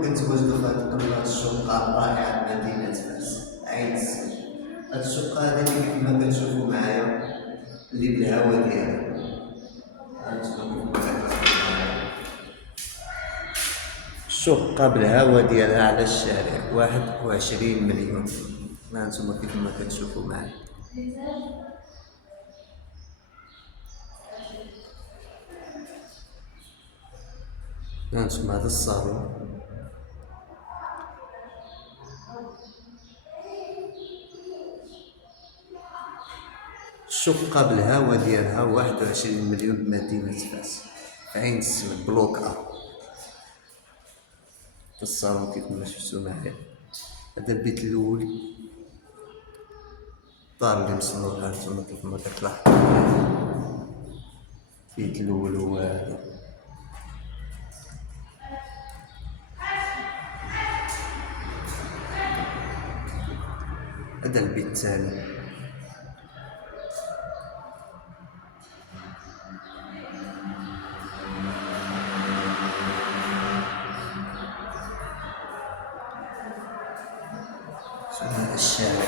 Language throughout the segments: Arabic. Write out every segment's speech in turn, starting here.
اليوم كنتواجدو في هاد الشقة الرائعة بمدينة فاس عين السر. هاد الشقة هادي اللي كيف ما كتشوفو معايا اللي بالهوا ديالها، هانتوما كيف ما كتشوفو معايا الشقة بالهوا ديالها على الشارع 21 مليون. هانتوما كيف ما كتشوفو معايا. هانتوما هذا الصالون، الشقة بالهوا ديالها 21 مليون بمدينة فاس عين السمن بلوك أ. الصالون كيف ما شفتو معايا. هذا البيت الأول، الدار اللي مصنوعة هانتوما كيف ما كتلاحظو معايا. البيت الأول هو هذا. هذا البيت الثاني، هذا الشارع.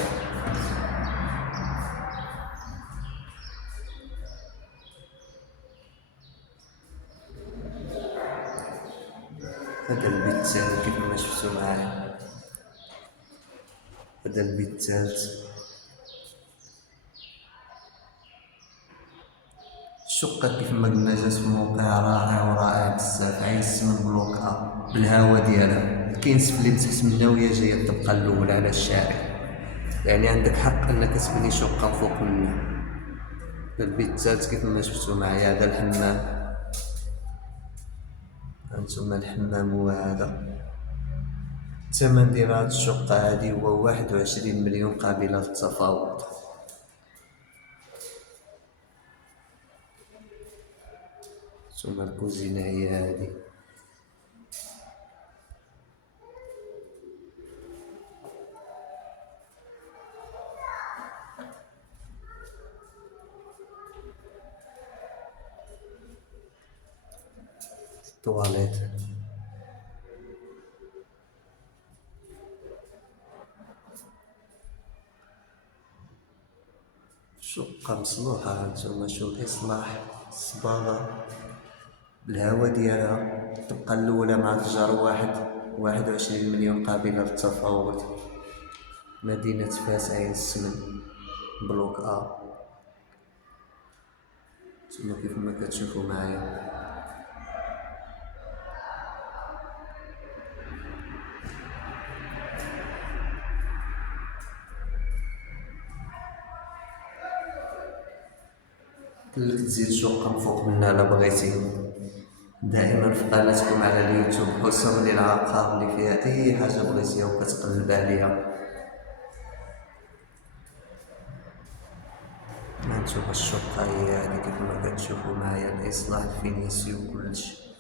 هذا البيت الثاني كيف ما شفتو معايا. هذا البيت الثالث. الشقة كيف ما قلنا جات في موقع رائع ورائع بزاف عين السمن بلوك أ بالهوا ديالها. كاين سفلي تحت منا وهي جاية تبقى الأول على الشارع، يعني عندك حق أنك تبني شقة فوق منا. هذا البيت الثالث كيف ما شفتو معايا. هذا الحمام، هانتوما الحمام هو هذا. الثمن ديال هاد الشقة هادي هو 21 مليون قابلة للتفاوض. ثم الكوزينة هي هادي. الطواليت، الشقة مصلوحة هانتوما شوف إصلاح الصباغة بالهوا ديالها تبقى الأولى مع تجار 21 مليون قابلة للتفاوض. مدينة فاس عين السمن بلوك أ. نتوما كيف ما كتشوفو معايا. قلك تزيد شقة من فوق منا إلا بغيتي. دائما في قناتكم على اليوتيوب حسن للعقار اللي فيها أي حاجة بغيتيها وكتقلب عليها. هانتوما الشقة هي هادي كيف ما كتشوفو معايا، الإصلاح الفينيسيو كلشي.